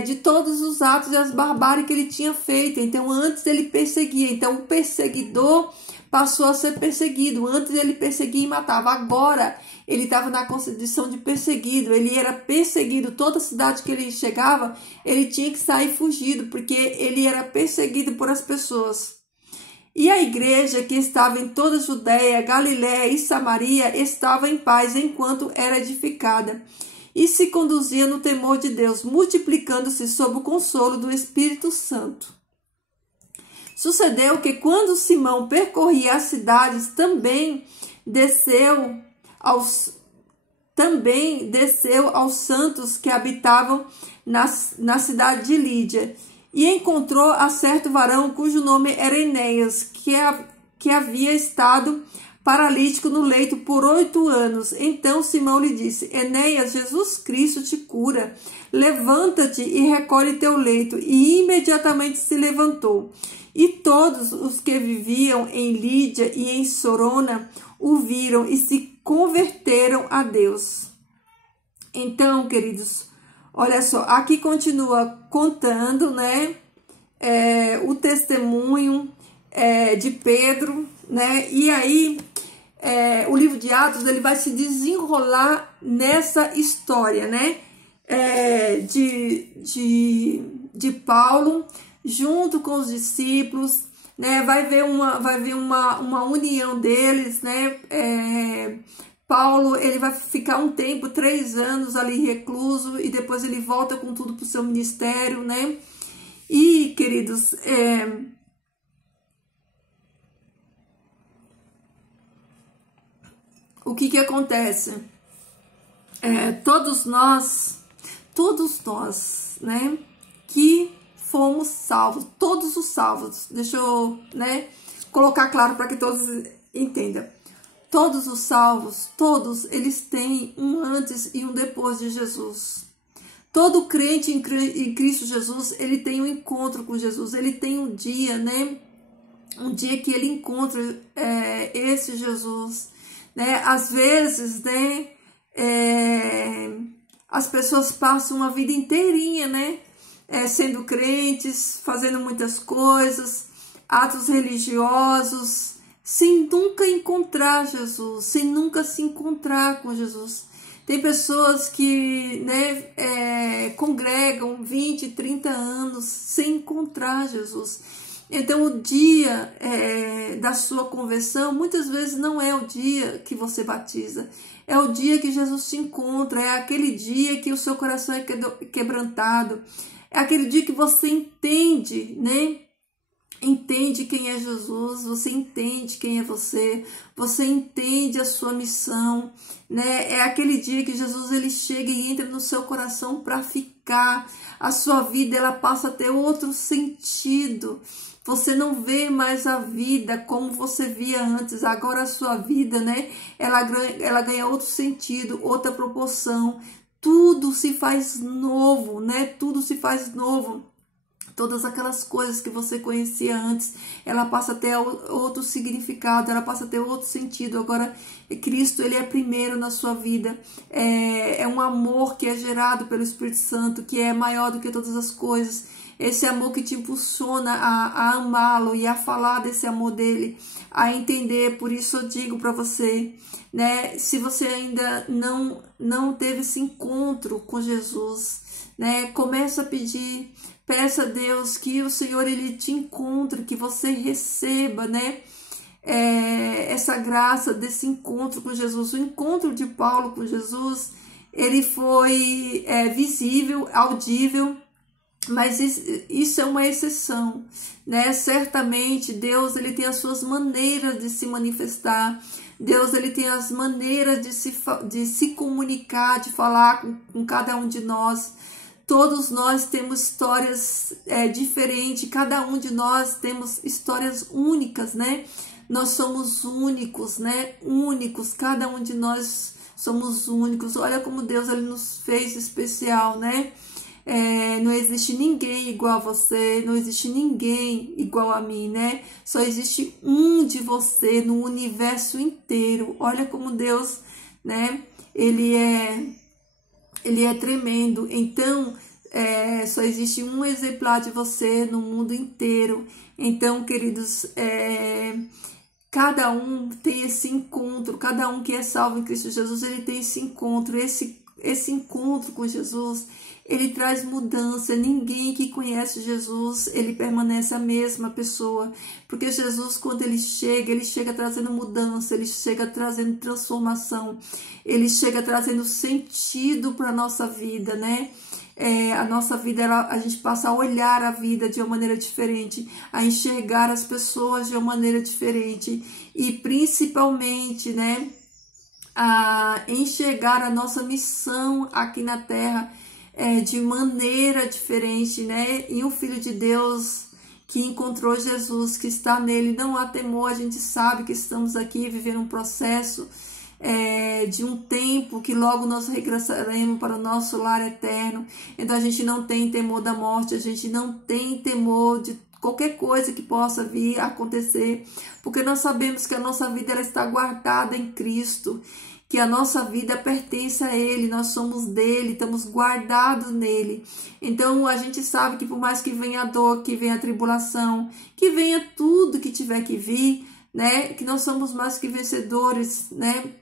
De todos os atos e as barbáries que ele tinha feito. Então, antes ele perseguia. Então, o perseguidor passou a ser perseguido. Antes ele perseguia e matava. Agora, ele estava na condição de perseguido. Ele era perseguido. Toda cidade que ele chegava, ele tinha que sair fugido, porque ele era perseguido por as pessoas. E a igreja que estava em toda a Judéia, Galiléia e Samaria estava em paz enquanto era edificada. E se conduzia no temor de Deus, multiplicando-se sob o consolo do Espírito Santo. Sucedeu que quando Simão percorria as cidades, também desceu aos santos que habitavam na cidade de Lídia, e encontrou a certo varão cujo nome era Enéas, que havia estado paralítico no leito por 8 anos. Então Simão lhe disse: Enéas, Jesus Cristo te cura. Levanta-te e recolhe teu leito. E imediatamente se levantou. E todos os que viviam em Lídia e em Sorona o viram e se converteram a Deus. Então, queridos, olha só, aqui continua contando, né, o testemunho de Pedro, né, e aí o livro de Atos ele vai se desenrolar nessa história, né, de Paulo junto com os discípulos, né, vai ver uma união deles, né, Paulo ele vai ficar um tempo, 3 anos ali recluso, e depois ele volta com tudo para o seu ministério, né, e queridos, o que acontece? Todos nós, né, que fomos salvos, todos os salvos, deixa eu, né, colocar claro para que todos entendam. Todos os salvos, todos eles têm um antes e um depois de Jesus. Todo crente em Cristo Jesus, ele tem um encontro com Jesus, ele tem um dia, né, um dia que ele encontra esse Jesus. Né? Às vezes, né, as pessoas passam uma vida inteirinha, né, sendo crentes, fazendo muitas coisas, atos religiosos, sem nunca encontrar Jesus, sem nunca se encontrar com Jesus. Tem pessoas que, né, congregam 20, 30 anos sem encontrar Jesus. Então, o dia da sua conversão, muitas vezes não é o dia que você batiza. É o dia que Jesus te encontra, é aquele dia que o seu coração é quebrantado. É aquele dia que você entende, né? Entende quem é Jesus, você entende quem é você entende a sua missão, né? É aquele dia que Jesus ele chega e entra no seu coração para ficar. A sua vida ela passa a ter outro sentido. Você não vê mais a vida como você via antes. Agora a sua vida, né? Ela ganha outro sentido, outra proporção. Tudo se faz novo, né? Tudo se faz novo. Todas aquelas coisas que você conhecia antes, ela passa a ter outro significado, ela passa a ter outro sentido. Agora, Cristo, ele é primeiro na sua vida. É um amor que é gerado pelo Espírito Santo, que é maior do que todas as coisas. Esse amor que te impulsiona a amá-lo e a falar desse amor dele, a entender. Por isso eu digo para você, né, se você ainda não teve esse encontro com Jesus, né, começa a pedir. Peça a Deus que o Senhor ele te encontre, que você receba, né, essa graça desse encontro com Jesus. O encontro de Paulo com Jesus, ele foi visível, audível, mas isso é uma exceção, né? Certamente Deus ele tem as suas maneiras de se manifestar. Deus ele tem as maneiras de se comunicar, de falar com cada um de nós. Todos nós temos histórias diferentes, cada um de nós temos histórias únicas, né? Nós somos únicos, né? Únicos, cada um de nós somos únicos. Olha como Deus ele nos fez especial, né? Não existe ninguém igual a você, não existe ninguém igual a mim, né? Só existe um de você no universo inteiro. Olha como Deus, né? Ele é tremendo. Então, só existe um exemplar de você no mundo inteiro. Então, queridos, cada um tem esse encontro, cada um que é salvo em Cristo Jesus, ele tem esse encontro, esse encontro com Jesus, ele traz mudança. Ninguém que conhece Jesus, ele permanece a mesma pessoa, porque Jesus, quando ele chega trazendo mudança, ele chega trazendo transformação, ele chega trazendo sentido para a nossa vida, né? A nossa vida, a gente passa a olhar a vida de uma maneira diferente, a enxergar as pessoas de uma maneira diferente e principalmente, né, a enxergar a nossa missão aqui na Terra de maneira diferente, né? E o Filho de Deus que encontrou Jesus, que está nele, não há temor. A gente sabe que estamos aqui vivendo um processo de um tempo que logo nós regressaremos para o nosso lar eterno. Então a gente não tem temor da morte, a gente não tem temor de qualquer coisa que possa vir a acontecer, porque nós sabemos que a nossa vida ela está guardada em Cristo, que a nossa vida pertence a Ele, nós somos dele, estamos guardados nele. Então a gente sabe que por mais que venha a dor, que venha a tribulação, que venha tudo que tiver que vir, né, que nós somos mais que vencedores, né,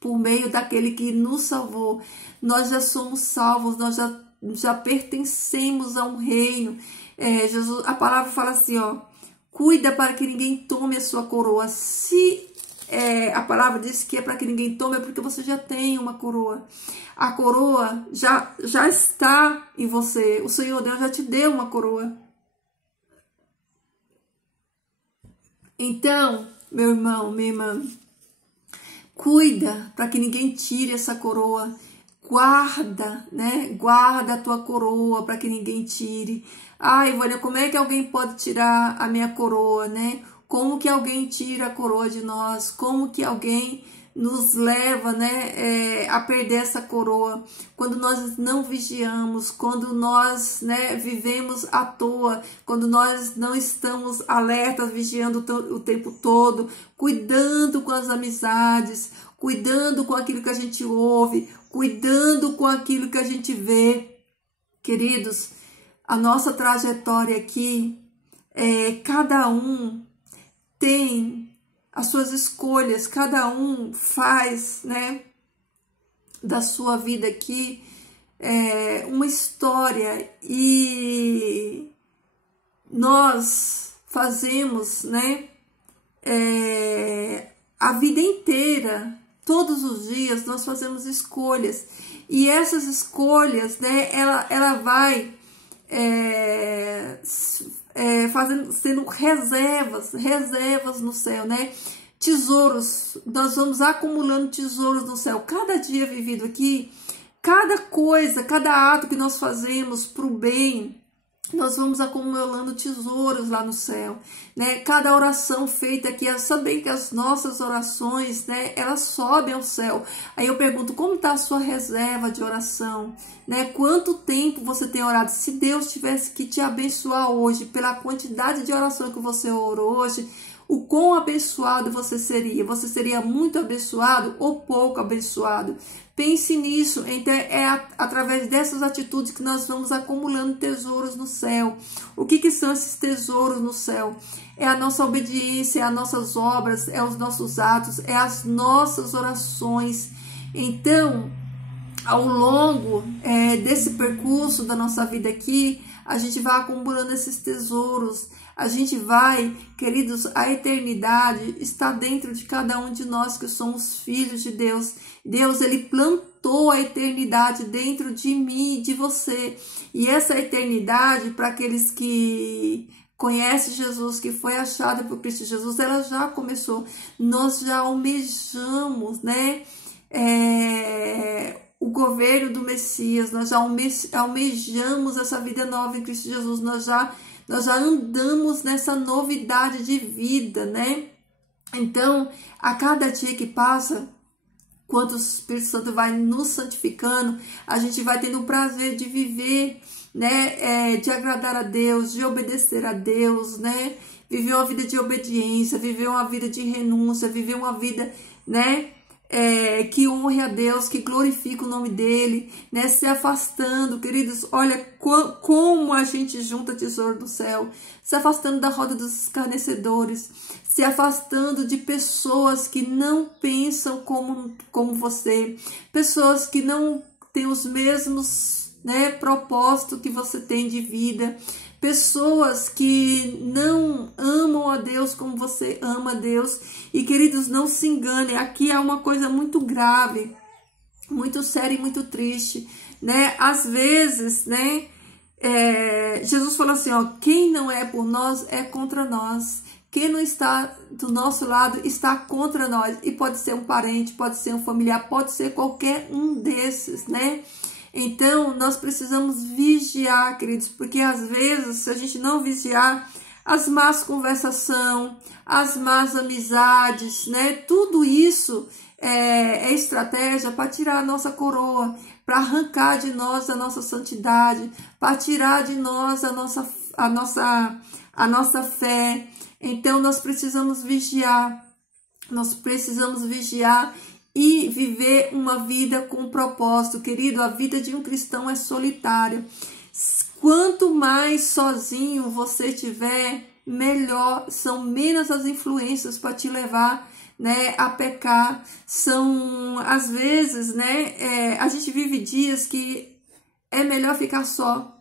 por meio daquele que nos salvou. Nós já somos salvos, nós já pertencemos a um reino. Jesus, a palavra fala assim, ó, cuida para que ninguém tome a sua coroa. Se a palavra diz que é para que ninguém tome, é porque você já tem uma coroa. A coroa já está em você. O Senhor Deus já te deu uma coroa. Então, meu irmão, minha irmã, cuida para que ninguém tire essa coroa. Guarda, né? Guarda a tua coroa para que ninguém tire. Ai, Vânia, como é que alguém pode tirar a minha coroa, né? Como que alguém tira a coroa de nós? Como que alguém nos leva, né, a perder essa coroa? Quando nós não vigiamos, quando nós, né, vivemos à toa, quando nós não estamos alertas, vigiando o tempo todo, cuidando com as amizades, cuidando com aquilo que a gente ouve, cuidando com aquilo que a gente vê. Queridos, a nossa trajetória aqui, cada um tem as suas escolhas, cada um faz, né, da sua vida aqui uma história, e nós fazemos, né, a vida inteira, todos os dias nós fazemos escolhas, e essas escolhas, né, ela vai sendo reservas no céu, né? Tesouros, nós vamos acumulando tesouros no céu. Cada dia vivido aqui, cada coisa, cada ato que nós fazemos para o bem, nós vamos acumulando tesouros lá no céu, né? Cada oração feita aqui, saber que as nossas orações, né, elas sobem ao céu. Aí eu pergunto, como está a sua reserva de oração, né? Quanto tempo você tem orado? Se Deus tivesse que te abençoar hoje pela quantidade de oração que você orou hoje, o quão abençoado você seria? Você seria muito abençoado ou pouco abençoado? Pense nisso. Então através dessas atitudes que nós vamos acumulando tesouros no céu. O que são esses tesouros no céu? É a nossa obediência, é as nossas obras, é os nossos atos, é as nossas orações. Então, ao longo desse percurso da nossa vida aqui, a gente vai acumulando esses tesouros. A gente vai, queridos, a eternidade está dentro de cada um de nós que somos filhos de Deus. Deus, ele plantou a eternidade dentro de mim e de você. E essa eternidade, para aqueles que conhecem Jesus, que foi achada por Cristo Jesus, ela já começou. Nós já almejamos, né, o governo do Messias, nós já almejamos essa vida nova em Cristo Jesus, nós já andamos nessa novidade de vida, né? Então, a cada dia que passa, quando o Espírito Santo vai nos santificando, a gente vai tendo o prazer de viver, né, de agradar a Deus, de obedecer a Deus, né, viver uma vida de obediência, viver uma vida de renúncia, viver uma vida, né, que honre a Deus, que glorifique o nome dele, né, se afastando, queridos, olha como a gente junta tesouro do céu, se afastando da roda dos escarnecedores, se afastando de pessoas que não pensam como você, pessoas que não têm os mesmos, né, propósitos que você tem de vida, pessoas que não amam a Deus como você ama a Deus. E, queridos, não se enganem, aqui há uma coisa muito grave, muito séria e muito triste, né? Às vezes, né, Jesus falou assim, ó, quem não é por nós é contra nós. Quem não está do nosso lado está contra nós. E pode ser um parente, pode ser um familiar, pode ser qualquer um desses, né? Então, nós precisamos vigiar, queridos, porque às vezes, se a gente não vigiar, as más conversações, as más amizades, né? Tudo isso é estratégia para tirar a nossa coroa, para arrancar de nós a nossa santidade, para tirar de nós a nossa fé. Então, nós precisamos vigiar e viver uma vida com propósito, querido. A vida de um cristão é solitária. Quanto mais sozinho você tiver, melhor, são menos as influências para te levar, né, a pecar. São, às vezes, né, a gente vive dias que é melhor ficar só.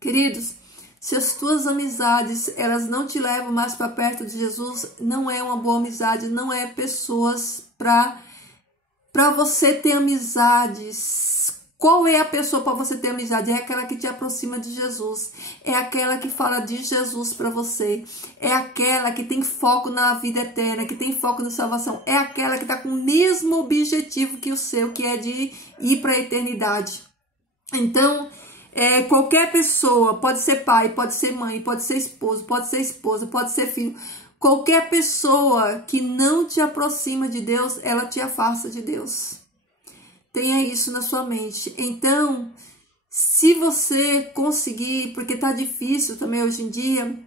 Queridos, se as tuas amizades, elas não te levam mais para perto de Jesus, não é uma boa amizade, não é pessoas para você ter amizades. Qual é a pessoa para você ter amizade? É aquela que te aproxima de Jesus, é aquela que fala de Jesus para você, é aquela que tem foco na vida eterna, que tem foco na salvação, é aquela que está com o mesmo objetivo que o seu, que é de ir para a eternidade. Então, qualquer pessoa, pode ser pai, pode ser mãe, pode ser esposo, pode ser esposa, pode ser filho, qualquer pessoa que não te aproxima de Deus, ela te afasta de Deus. Tenha isso na sua mente. Então, se você conseguir, porque tá difícil também hoje em dia,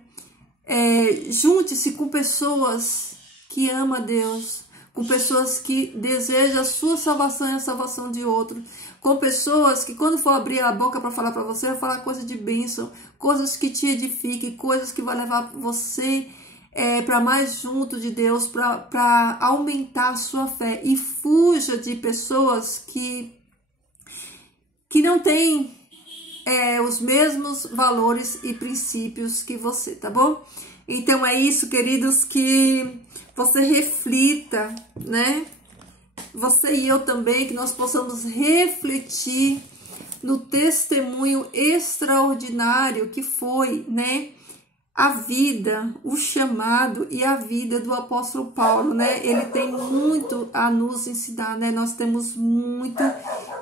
junte-se com pessoas que amam a Deus, com pessoas que desejam a sua salvação e a salvação de outro, com pessoas que quando for abrir a boca para falar para você, vai falar coisas de bênção, coisas que te edifiquem, coisas que vão levar você para mais junto de Deus, para aumentar a sua fé. E fuja de pessoas que não têm os mesmos valores e princípios que você, tá bom? Então é isso, queridos, que você reflita, né? Você e eu também, que nós possamos refletir no testemunho extraordinário que foi, né, a vida, o chamado e a vida do apóstolo Paulo, né? Ele tem muito a nos ensinar, né? Nós temos muito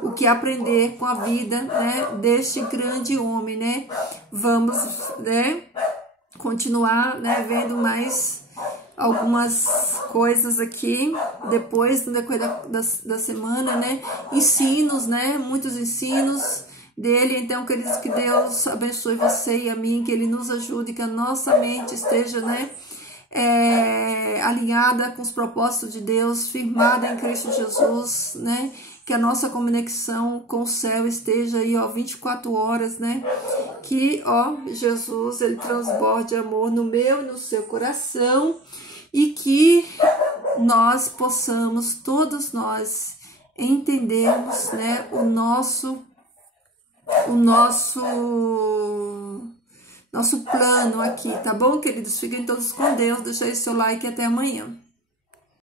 o que aprender com a vida, né, deste grande homem, né? Vamos, né, continuar, né, vendo mais algumas coisas aqui depois, no decorrer da semana, né? Ensinos, né? Muitos ensinos dele. Então, queridos, que Deus abençoe você e a mim, que Ele nos ajude, que a nossa mente esteja, né, alinhada com os propósitos de Deus, firmada em Cristo Jesus, né? Que a nossa conexão com o céu esteja aí, ó, 24 horas, né? Que, ó, Jesus, Ele transborde amor no meu e no seu coração, e que nós possamos, todos nós, entendermos, né, o nosso plano aqui, tá bom, queridos? Fiquem todos com Deus, deixa aí seu like e até amanhã.